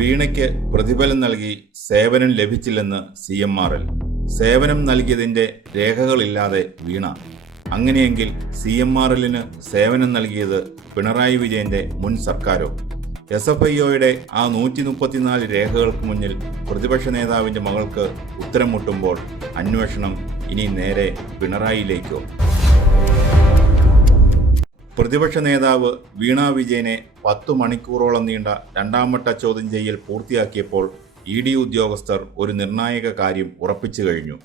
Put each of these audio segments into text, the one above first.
വീണയ്ക്ക് പ്രതിഫലം നൽകി സേവനം ലഭിച്ചില്ലെന്ന് CMRL. സേവനം നൽകിയതിന്റെ രേഖകളില്ലാതെ വീണ. അങ്ങനെയെങ്കിൽ CMRLന് സേവനം നൽകിയത് പിണറായി വിജയന്റെ മുൻ സർക്കാരോ? SFIOയുടെ ആ 134 രേഖകൾക്ക് മുന്നിൽ പ്രതിപക്ഷ നേതാവിന്റെ മകൾക്ക് ഉത്തരം മുട്ടുമ്പോൾ അന്വേഷണം ഇനി നേരെ പിണറായിയിലേക്കോ? പ്രതിപക്ഷ നേതാവ് വീണ വിജയനെ 10 മണിക്കൂറോളം നീണ്ട രണ്ടാംവട്ട ചോദ്യം ചെയ്യൽ പൂർത്തിയാക്കിയപ്പോൾ ED ഉദ്യോഗസ്ഥർ ഒരു നിർണായക കാര്യം ഉറപ്പിച്ചു കഴിഞ്ഞു.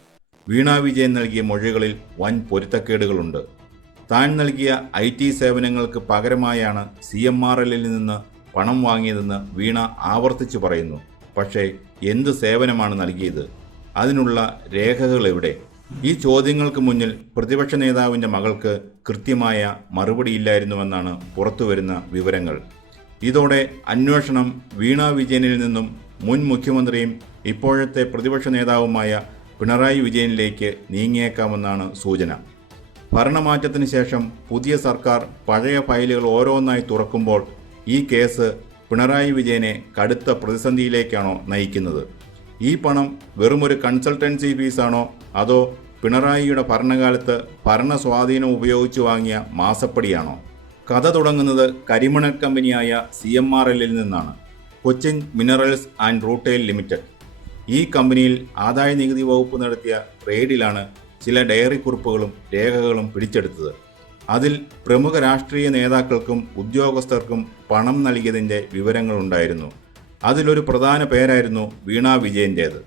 വീണ വിജയൻ നൽകിയ മൊഴികളിൽ വൻ പൊരുത്തക്കേടുകളുണ്ട്. താൻ നൽകിയ IT സേവനങ്ങൾക്ക് പകരമായാണ് CMRLൽ നിന്ന് പണം വാങ്ങിയതെന്ന് വീണ ആവർത്തിച്ചു പറയുന്നു. പക്ഷേ എന്ത് സേവനമാണ് നൽകിയത്? അതിനുള്ള രേഖകൾ എവിടെ? ഈ ചോദ്യങ്ങൾക്ക് മുന്നിൽ പ്രതിപക്ഷ നേതാവിൻ്റെ മകൾക്ക് കൃത്യമായ മറുപടിയില്ലായിരുന്നുവെന്നാണ് പുറത്തുവരുന്ന വിവരങ്ങൾ. ഇതോടെ അന്വേഷണം വീണ വിജയനിൽ നിന്നും മുൻ മുഖ്യമന്ത്രിയും ഇപ്പോഴത്തെ പ്രതിപക്ഷ നേതാവുമായ പിണറായി വിജയനിലേക്ക് നീങ്ങിയേക്കാമെന്നാണ് സൂചന. ഭരണമാറ്റത്തിന് ശേഷം പുതിയ സർക്കാർ പഴയ ഫയലുകൾ ഓരോന്നായി തുറക്കുമ്പോൾ ഈ കേസ് പിണറായി വിജയനെ കടുത്ത പ്രതിസന്ധിയിലേക്കാണോ നയിക്കുന്നത്? ഈ പണം വെറുമൊരു കൺസൾട്ടൻസി ഫീസാണോ അതോ പിണറായിയുടെ ഭരണകാലത്ത് ഭരണ സ്വാധീനം ഉപയോഗിച്ച് വാങ്ങിയ മാസപ്പടിയാണോ? കഥ തുടങ്ങുന്നത് കരിമണൽ കമ്പനിയായ CMRLൽ നിന്നാണ്. Cochin minerals and rutile limited. ഈ കമ്പനിയിൽ ആദായ നികുതി വകുപ്പ് നടത്തിയ റെയ്ഡിലാണ് ചില ഡയറി കുറിപ്പുകളും രേഖകളും പിടിച്ചെടുത്തത്. അതിൽ പ്രമുഖ രാഷ്ട്രീയ നേതാക്കൾക്കും ഉദ്യോഗസ്ഥർക്കും പണം നൽകിയതിൻ്റെ വിവരങ്ങളുണ്ടായിരുന്നു. അതിലൊരു പ്രധാന പേരായിരുന്നു വീണ വിജയൻ്റേത്.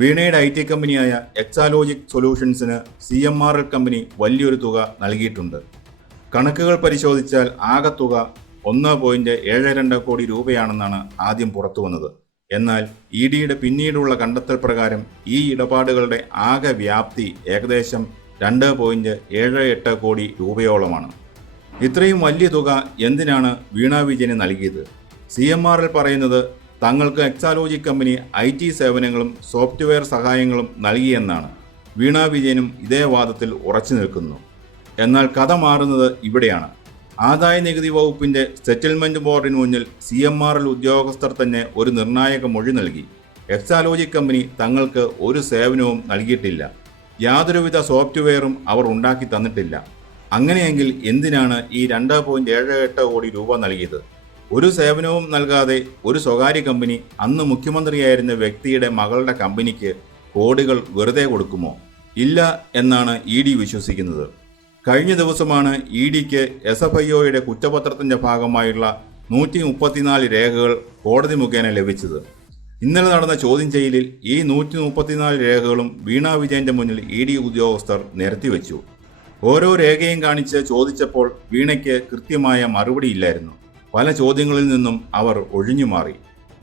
വീണയുടെ IT കമ്പനിയായ എക്സാലോജിക് സൊല്യൂഷൻസിന് CMRL കമ്പനി വലിയൊരു തുക നൽകിയിട്ടുണ്ട്. കണക്കുകൾ പരിശോധിച്ചാൽ ആകെ തുക 1.72 കോടി രൂപയാണെന്നാണ് ആദ്യം പുറത്തുവന്നത്. എന്നാൽ EDയുടെ പിന്നീടുള്ള കണ്ടെത്തൽ പ്രകാരം ഈ ഇടപാടുകളുടെ ആകെ വ്യാപ്തി ഏകദേശം 2.78 കോടി രൂപയോളമാണ്. ഇത്രയും വലിയ തുക എന്തിനാണ് വീണ വിജയന് നൽകിയത്? CMRL പറയുന്നത് തങ്ങൾക്ക് എക്സാലോജിക് കമ്പനി IT സേവനങ്ങളും സോഫ്റ്റ്വെയർ സഹായങ്ങളും നൽകിയെന്നാണ്. വീണ വിജയനും ഇതേ വാദത്തിൽ ഉറച്ചു നിൽക്കുന്നു. എന്നാൽ കഥ മാറുന്നത് ഇവിടെയാണ്. ആദായ നികുതി വകുപ്പിന്റെ സെറ്റിൽമെന്റ് ബോർഡിന് മുന്നിൽ CMRL ഉദ്യോഗസ്ഥർ തന്നെ ഒരു നിർണായക മൊഴി നൽകി. എക്സാലോജിക് കമ്പനി തങ്ങൾക്ക് ഒരു സേവനവും നൽകിയിട്ടില്ല, യാതൊരുവിധ സോഫ്റ്റ്വെയറും അവർ ഉണ്ടാക്കി തന്നിട്ടില്ല. അങ്ങനെയെങ്കിൽ എന്തിനാണ് ഈ 2.78 കോടി രൂപ നൽകിയത്? ഒരു സേവനവും നൽകാതെ ഒരു സ്വകാര്യ കമ്പനി അന്ന് മുഖ്യമന്ത്രിയായിരുന്ന വ്യക്തിയുടെ മകളുടെ കമ്പനിക്ക് കോടികൾ വെറുതെ കൊടുക്കുമോ? ഇല്ല എന്നാണ് ED വിശ്വസിക്കുന്നത്. കഴിഞ്ഞ ദിവസമാണ് EDക്ക് SFIOയുടെ കുറ്റപത്രത്തിന്റെ ഭാഗമായുള്ള 134 രേഖകൾ കോടതി മുഖേന ലഭിച്ചത്. ഇന്നലെ നടന്ന ചോദ്യം ചെയ്യലിൽ ഈ 134 രേഖകളും വീണ വിജയന്റെ മുന്നിൽ ED ഉദ്യോഗസ്ഥർ നിരത്തിവെച്ചു. ഓരോ രേഖയും കാണിച്ച് ചോദിച്ചപ്പോൾ വീണയ്ക്ക് കൃത്യമായ മറുപടിയില്ലായിരുന്നു. പല ചോദ്യങ്ങളിൽ നിന്നും അവർ ഒഴിഞ്ഞുമാറി.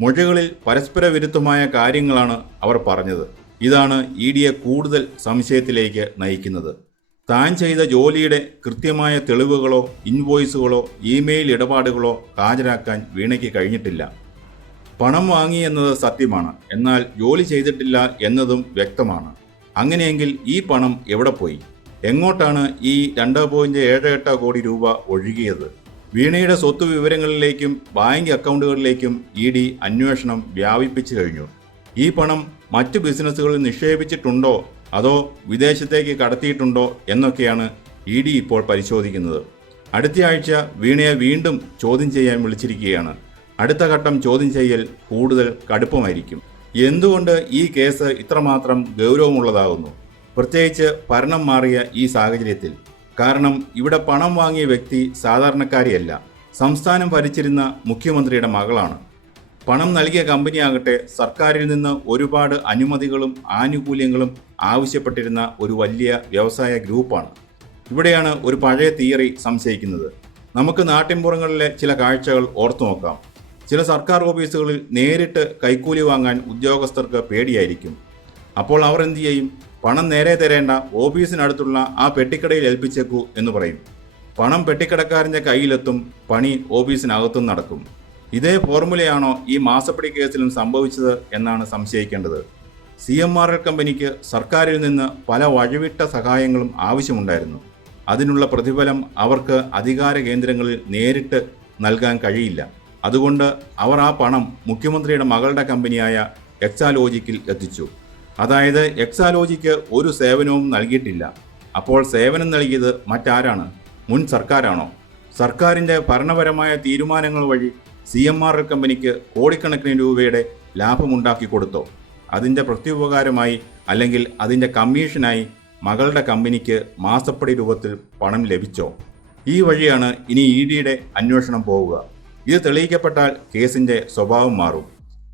മൊഴികളിൽ പരസ്പര വിരുദ്ധമായ കാര്യങ്ങളാണ് അവർ പറഞ്ഞത്. ഇതാണ് EDയെ കൂടുതൽ സംശയത്തിലേക്ക് നയിക്കുന്നത്. താൻ ചെയ്ത ജോലിയുടെ കൃത്യമായ തെളിവുകളോ ഇൻവോയ്സുകളോ ഇമെയിൽ ഇടപാടുകളോ ഹാജരാക്കാൻ വീണയ്ക്ക് കഴിഞ്ഞിട്ടില്ല. പണം വാങ്ങി എന്നത് സത്യമാണ്, എന്നാൽ ജോലി ചെയ്തിട്ടില്ല എന്നതും വ്യക്തമാണ്. അങ്ങനെയെങ്കിൽ ഈ പണം എവിടെ പോയി? എങ്ങോട്ടാണ് ഈ 2.78 കോടി രൂപ ഒഴുകിയത്? വീണയുടെ സ്വത്ത് വിവരങ്ങളിലേക്കും ബാങ്ക് അക്കൗണ്ടുകളിലേക്കും ED അന്വേഷണം വ്യാപിപ്പിച്ചു കഴിഞ്ഞു. ഈ പണം മറ്റു ബിസിനസ്സുകളിൽ നിക്ഷേപിച്ചിട്ടുണ്ടോ അതോ വിദേശത്തേക്ക് കടത്തിയിട്ടുണ്ടോ എന്നൊക്കെയാണ് ED ഇപ്പോൾ പരിശോധിക്കുന്നത്. അടുത്തയാഴ്ച വീണയെ വീണ്ടും ചോദ്യം ചെയ്യാൻ വിളിച്ചിരിക്കുകയാണ്. അടുത്ത ഘട്ടം ചോദ്യം ചെയ്യൽ കൂടുതൽ കടുപ്പമായിരിക്കും. എന്തുകൊണ്ട് ഈ കേസ് ഇത്രമാത്രം ഗൗരവമുള്ളതാകുന്നു? പ്രത്യേകിച്ച് ഭരണം മാറിയ ഈ സാഹചര്യത്തിൽ. കാരണം ഇവിടെ പണം വാങ്ങിയ വ്യക്തി സാധാരണക്കാരിയല്ല, സംസ്ഥാനം ഭരിച്ചിരുന്ന മുഖ്യമന്ത്രിയുടെ മകളാണ്. പണം നൽകിയ കമ്പനിയാകട്ടെ സർക്കാരിൽ നിന്ന് ഒരുപാട് അനുമതികളും ആനുകൂല്യങ്ങളും ആവശ്യപ്പെട്ടിരുന്ന ഒരു വലിയ വ്യവസായ ഗ്രൂപ്പാണ്. ഇവിടെയാണ് ഒരു പഴയ തിയറി സംശയിക്കുന്നത്. നമുക്ക് നാട്ടിൻപുറങ്ങളിലെ ചില കാഴ്ചകൾ ഓർത്തു നോക്കാം. ചില സർക്കാർ ഓഫീസുകളിൽ നേരിട്ട് കൈക്കൂലി വാങ്ങാൻ ഉദ്യോഗസ്ഥർക്ക് പേടിയായിരിക്കും. അപ്പോൾ അവർ എന്തു ചെയ്യും? പണം നേരെ തരേണ്ട, ഓഫീസിനടുത്തുള്ള ആ പെട്ടിക്കടയിൽ ഏൽപ്പിച്ചേക്കൂ എന്ന് പറയും. പണം പെട്ടിക്കടക്കാരൻ്റെ കയ്യിലെത്തും, പണി ഓഫീസിനകത്തും നടക്കും. ഇതേ ഫോർമുലയാണോ ഈ മാസപ്പടി കേസിലും സംഭവിച്ചത് എന്നാണ് സംശയിക്കേണ്ടത്. CMRL കമ്പനിക്ക് സർക്കാരിൽ നിന്ന് പല വഴിവിട്ട സഹായങ്ങളും ആവശ്യമുണ്ടായിരുന്നു. അതിനുള്ള പ്രതിഫലം അവർക്ക് അധികാര കേന്ദ്രങ്ങളിൽ നേരിട്ട് നൽകാൻ കഴിയില്ല. അതുകൊണ്ട് അവർ ആ പണം മുഖ്യമന്ത്രിയുടെ മകളുടെ കമ്പനിയായ എക്സാലോജിക്കിൽ എത്തിച്ചു. അതായത് എക്സാലോജിക്ക് ഒരു സേവനവും നൽകിയിട്ടില്ല. അപ്പോൾ സേവനം നൽകിയത് മറ്റാരാണ്? മുൻ സർക്കാരാണോ? സർക്കാരിൻ്റെ ഭരണപരമായ തീരുമാനങ്ങൾ വഴി CMRL കമ്പനിക്ക് കോടിക്കണക്കിന് രൂപയുടെ ലാഭമുണ്ടാക്കി കൊടുത്തോ? അതിൻ്റെ പ്രത്യുപകാരമായി അല്ലെങ്കിൽ അതിൻ്റെ കമ്മീഷനായി മകളുടെ കമ്പനിക്ക് മാസപ്പടി രൂപത്തിൽ പണം ലഭിച്ചോ? ഈ വഴിയാണ് ഇനി EDയുടെ അന്വേഷണം പോവുക. ഇത് തെളിയിക്കപ്പെട്ടാൽ കേസിൻ്റെ സ്വഭാവം മാറും.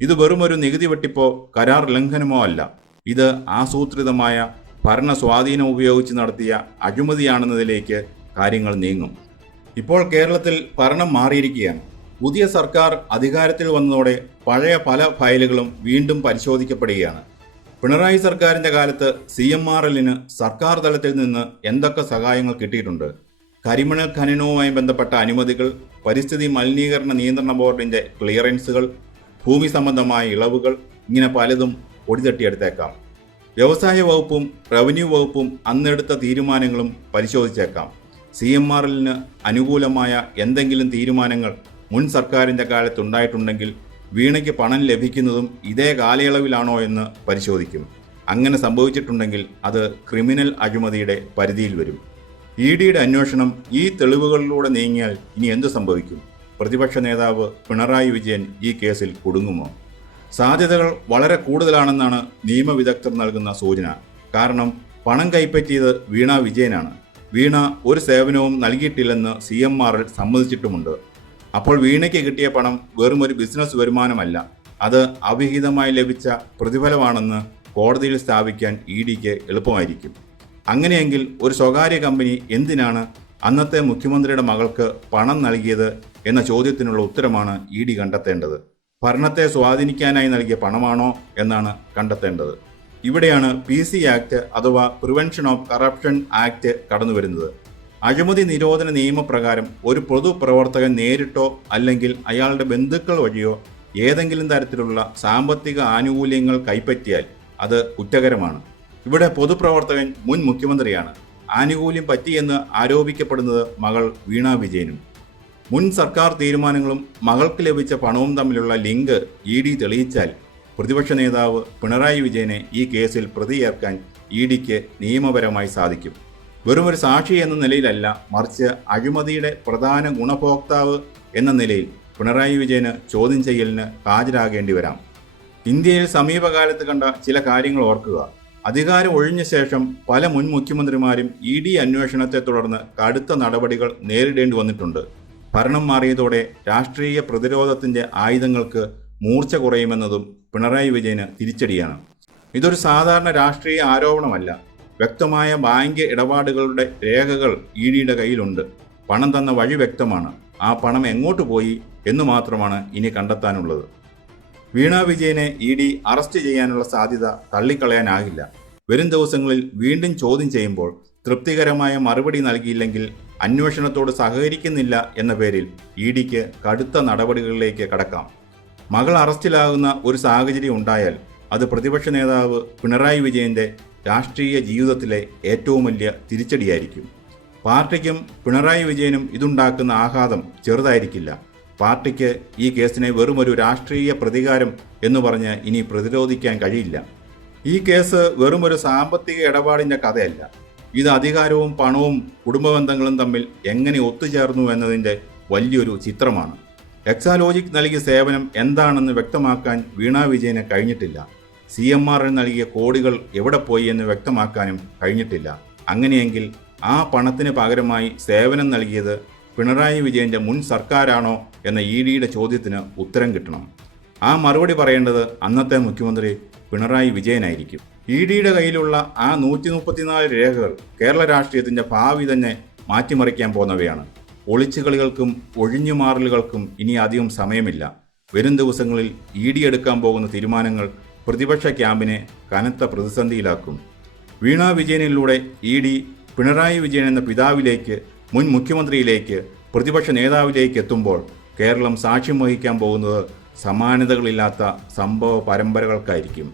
ഇത് വെറുമൊരു നികുതി വെട്ടിപ്പോ കരാർ ലംഘനമോ അല്ല. ഇത് ആസൂത്രിതമായ ഭരണ സ്വാധീനം ഉപയോഗിച്ച് നടത്തിയ അഴിമതിയാണെന്നതിലേക്ക് കാര്യങ്ങൾ നീങ്ങും. ഇപ്പോൾ കേരളത്തിൽ ഭരണം മാറിയിരിക്കുകയാണ്. പുതിയ സർക്കാർ അധികാരത്തിൽ വന്നതോടെ പഴയ പല ഫയലുകളും വീണ്ടും പരിശോധിക്കപ്പെടുകയാണ്. പിണറായി സർക്കാരിൻ്റെ കാലത്ത് CMRLന് സർക്കാർ തലത്തിൽ നിന്ന് എന്തൊക്കെ സഹായങ്ങൾ കിട്ടിയിട്ടുണ്ട്? കരിമണൽ ഖനനവുമായി ബന്ധപ്പെട്ട അനുമതികൾ, പരിസ്ഥിതി മലിനീകരണ നിയന്ത്രണ ബോർഡിൻ്റെ ക്ലിയറൻസുകൾ, ഭൂമി സംബന്ധമായ ഇളവുകൾ, ഇങ്ങനെ പലതും പൊടിതട്ടിയെടുത്തേക്കാം. വ്യവസായ വകുപ്പും റവന്യൂ വകുപ്പും അന്നെടുത്ത തീരുമാനങ്ങളും പരിശോധിച്ചേക്കാം. CMRLന് അനുകൂലമായ എന്തെങ്കിലും തീരുമാനങ്ങൾ മുൻ സർക്കാരിൻ്റെ കാലത്തുണ്ടായിട്ടുണ്ടെങ്കിൽ വീണയ്ക്ക് പണം ലഭിക്കുന്നതും ഇതേ കാലയളവിലാണോ എന്ന് പരിശോധിക്കും. അങ്ങനെ സംഭവിച്ചിട്ടുണ്ടെങ്കിൽ അത് ക്രിമിനൽ അഴിമതിയുടെ പരിധിയിൽ വരും. EDയുടെ അന്വേഷണം ഈ തെളിവുകളിലൂടെ നീങ്ങിയാൽ ഇനി എന്തു സംഭവിക്കും? പ്രതിപക്ഷ നേതാവ് പിണറായി വിജയൻ ഈ കേസിൽ കുടുങ്ങുമോ? സാധ്യതകൾ വളരെ കൂടുതലാണെന്നാണ് നിയമവിദഗ്ധർ നൽകുന്ന സൂചന. കാരണം പണം കൈപ്പറ്റിയത് വീണ വിജയനാണ്. വീണ ഒരു സേവനവും നൽകിയിട്ടില്ലെന്ന് CMRL സമ്മതിച്ചിട്ടുമുണ്ട്. അപ്പോൾ വീണയ്ക്ക് കിട്ടിയ പണം വെറും ഒരു ബിസിനസ് വരുമാനമല്ല, അത് അവിഹിതമായി ലഭിച്ച പ്രതിഫലമാണെന്ന് കോടതിയിൽ സ്ഥാപിക്കാൻ EDക്ക് എളുപ്പമായിരിക്കും. അങ്ങനെയെങ്കിൽ ഒരു സ്വകാര്യ കമ്പനി എന്തിനാണ് അന്നത്തെ മുഖ്യമന്ത്രിയുടെ മകൾക്ക് പണം നൽകിയത് എന്ന ചോദ്യത്തിനുള്ള ഉത്തരമാണ് ED കണ്ടെത്തേണ്ടത്. ഭരണത്തെ സ്വാധീനിക്കാനായി നൽകിയ പണമാണോ എന്നാണ് കണ്ടെത്തേണ്ടത്. ഇവിടെയാണ് PC ആക്ട് അഥവാ പ്രിവെൻഷൻ ഓഫ് കറപ്ഷൻ ആക്ട് കടന്നു വരുന്നത്. അഴിമതി നിരോധന നിയമപ്രകാരം ഒരു പൊതുപ്രവർത്തകൻ നേരിട്ടോ അല്ലെങ്കിൽ അയാളുടെ ബന്ധുക്കൾ വഴിയോ ഏതെങ്കിലും തരത്തിലുള്ള സാമ്പത്തിക ആനുകൂല്യങ്ങൾ കൈപ്പറ്റിയാൽ അത് കുറ്റകരമാണ്. ഇവിടെ പൊതുപ്രവർത്തകൻ മുൻ മുഖ്യമന്ത്രിയാണ്. ആനുകൂല്യം പറ്റിയെന്ന് ആരോപിക്കപ്പെടുന്നത് മകൾ വീണ വിജയനും. മുൻ സർക്കാർ തീരുമാനങ്ങളും മകൾക്ക് ലഭിച്ച പണവും തമ്മിലുള്ള ലിങ്ക് ED തെളിയിച്ചാൽ പ്രതിപക്ഷ നേതാവ് പിണറായി വിജയനെ ഈ കേസിൽ പ്രതിയേർക്കാൻ EDക്ക് നിയമപരമായി സാധിക്കും. വെറുമൊരു സാക്ഷി എന്ന നിലയിലല്ല, മറിച്ച് അഴിമതിയുടെ പ്രധാന ഗുണഭോക്താവ് എന്ന നിലയിൽ പിണറായി വിജയന് ചോദ്യം ചെയ്യലിന് ഹാജരാകേണ്ടി വരാം. ഇന്ത്യയിൽ സമീപകാലത്ത് കണ്ട ചില കാര്യങ്ങൾ ഓർക്കുക. അധികാരം ഒഴിഞ്ഞ ശേഷം പല മുൻ മുഖ്യമന്ത്രിമാരും ED അന്വേഷണത്തെ തുടർന്ന് കടുത്ത നടപടികൾ നേരിടേണ്ടി വന്നിട്ടുണ്ട്. ഭരണം മാറിയതോടെ രാഷ്ട്രീയ പ്രതിരോധത്തിൻ്റെ ആയുധങ്ങൾക്ക് മൂർച്ച കുറയുമെന്നതും പിണറായി വിജയന് തിരിച്ചടിയാണ്. ഇതൊരു സാധാരണ രാഷ്ട്രീയ ആരോപണമല്ല. വ്യക്തമായ ബാങ്ക് ഇടപാടുകളുടെ രേഖകൾ EDയുടെ കയ്യിലുണ്ട്. പണം തന്ന വഴി വ്യക്തമാണ്. ആ പണം എങ്ങോട്ട് പോയി എന്ന് മാത്രമാണ് ഇനി കണ്ടെത്താനുള്ളത്. വീണ വിജയനെ ED അറസ്റ്റ് ചെയ്യാനുള്ള സാധ്യത തള്ളിക്കളയാനാകില്ല. വരും ദിവസങ്ങളിൽ വീണ്ടും ചോദ്യം ചെയ്യുമ്പോൾ തൃപ്തികരമായ മറുപടി നൽകിയില്ലെങ്കിൽ അന്വേഷണത്തോട് സഹകരിക്കുന്നില്ല എന്ന പേരിൽ EDക്ക് കടുത്ത നടപടികളിലേക്ക് കടക്കാം. മകൾ അറസ്റ്റിലാകുന്ന ഒരു സാഹചര്യം ഉണ്ടായാൽ അത് പ്രതിപക്ഷ നേതാവ് പിണറായി വിജയൻ്റെ രാഷ്ട്രീയ ജീവിതത്തിലെ ഏറ്റവും വലിയ തിരിച്ചടിയായിരിക്കും. പാർട്ടിക്കും പിണറായി വിജയനും ഇതുണ്ടാക്കുന്ന ആഘാതം ചെറുതായിരിക്കില്ല. പാർട്ടിക്ക് ഈ കേസിനെ വെറുമൊരു രാഷ്ട്രീയ പ്രതികാരം എന്ന് പറഞ്ഞ് ഇനി പ്രതിരോധിക്കാൻ കഴിയില്ല. ഈ കേസ് വെറുമൊരു സാമ്പത്തിക ഇടപാടിൻ്റെ കഥയല്ല. ഇത് അധികാരവും പണവും കുടുംബബന്ധങ്ങളും തമ്മിൽ എങ്ങനെ ഒത്തുചേർന്നു എന്നതിൻ്റെ വലിയൊരു ചിത്രമാണ്. എക്സാലോജിക് നൽകിയ സേവനം എന്താണെന്ന് വ്യക്തമാക്കാൻ വീണ വിജയന് കഴിഞ്ഞിട്ടില്ല. CMRL നൽകിയ കോടികൾ എവിടെ പോയി എന്ന് വ്യക്തമാക്കാനും കഴിഞ്ഞിട്ടില്ല. അങ്ങനെയെങ്കിൽ ആ പണത്തിന് പകരമായി സേവനം നൽകിയത് പിണറായി വിജയൻ്റെ മുൻ സർക്കാരാണോ എന്ന EDയുടെ ചോദ്യത്തിന് ഉത്തരം കിട്ടണം. ആ മറുപടി പറയേണ്ടത് അന്നത്തെ മുഖ്യമന്ത്രി പിണറായി വിജയനായിരിക്കും. EDയുടെ കയ്യിലുള്ള ആ 134 രേഖകൾ കേരള രാഷ്ട്രീയത്തിൻ്റെ ഭാവി തന്നെ മാറ്റിമറിക്കാൻ പോകുന്നവയാണ്. ഒളിച്ചുകളികൾക്കും ഒഴിഞ്ഞുമാറലുകൾക്കും ഇനി അധികം സമയമില്ല. വരും ദിവസങ്ങളിൽ ED എടുക്കാൻ പോകുന്ന തീരുമാനങ്ങൾ പ്രതിപക്ഷ ക്യാമ്പിനെ കനത്ത പ്രതിസന്ധിയിലാക്കും. വീണ വിജയനിലൂടെ ED പിണറായി വിജയൻ എന്ന പിതാവിലേക്ക്, മുൻ മുഖ്യമന്ത്രിയിലേക്ക്, പ്രതിപക്ഷ നേതാവിലേക്ക് എത്തുമ്പോൾ കേരളം സാക്ഷ്യം വഹിക്കാൻ പോകുന്നത് സമാനതകളില്ലാത്ത സംഭവ പരമ്പരകൾക്കായിരിക്കും.